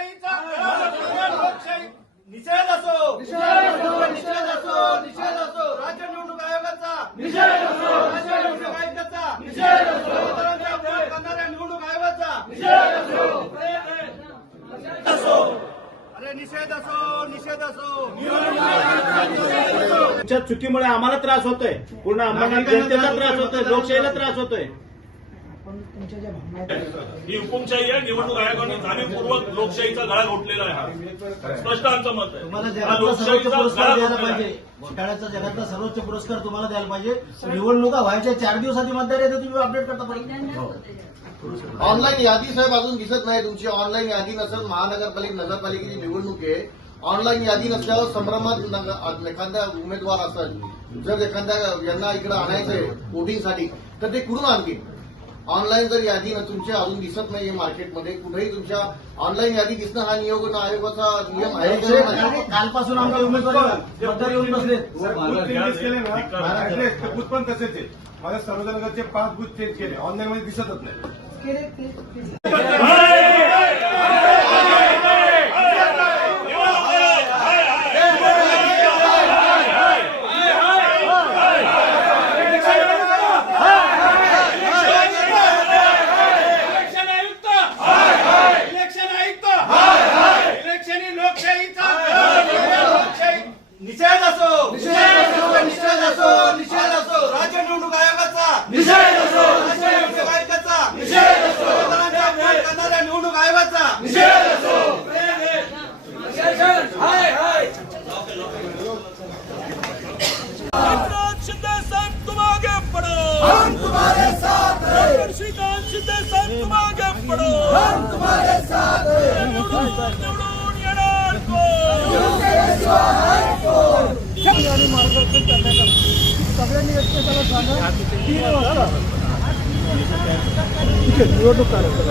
लोकशाहीचा लोकशाही निषेध असो राज्य निवडणूक आयोगाचा निषेध असो राज्य निवडणूक आयोगाचा निषेध असो करणाऱ्या निवडणूक आयोगाचा निषेध असो अरे निषेध असो तुमच्या चुकीमुळे आम्हाला त्रास होतोय, पूर्ण अंमलदार जनतेला त्रास होतोय, लोकशाहीला त्रास होतोय. ही हुकुमशाही आहे. निवडणूक आयोगाने जाणीवपूर्वक लोकशाहीचा गळा घोटलेला आहे. हा स्पष्ट आमचं मत आहे. तुम्हाला जगातला सर्वोच्च पुरस्कार द्यायला पाहिजे. घोटाळ्याचा जगातला सर्वोच्च पुरस्कार तुम्हाला द्यायला पाहिजे. निवडणुका व्हायच्या 4 दिवस आधी मतदार येते, तुम्ही अपडेट करता पाहिजे. ऑनलाईन यादी साहेब अजून दिसत नाही तुमची. ऑनलाईन यादी नसेल, नगरपालिकेची निवडणूक आहे, ऑनलाईन यादी नसल्यावर संभ्रमात एखाद्या उमेदवार असेल, जर एखाद्या यांना इकडे आणायचंय वोटिंगसाठी तर ते कुठून आणतील? ऑनलाईन जर यादी तुमच्या अजून दिसत नाहीये मार्केटमध्ये कुठेही, तुमच्या ऑनलाईन यादी दिसणं हा नियोजन आयोगाचा नियम आहे. कालपासून आमचे उमेदवार मतदार येऊन बसले. बूथ पण तसेच आहे. माझ्या सर्वजनगरचे 5 बूथ चेंज केले, ऑनलाईन मध्ये दिसतच नाही. निषेध असो राज्य निवडणूक आयोगाचा निषेध असो राज्य निवडणूक आयोगाचा निषेध असो करणाऱ्या निवडणूक आयोगाचा निषेध असो. शिंदे साहब तुम आगे बढ़ो, हम तुम्हारे साथ हैं. श्रीकांत शिंदे साहब तुम आगे बढ़ो, हम तुम्हारे साथ हैं. निवडून येणार आणि मार्गदर्शन करण्याकरता सगळ्यांनी एकमेकाला सांगा 3 वाजता निवडणूक कार्यक्रम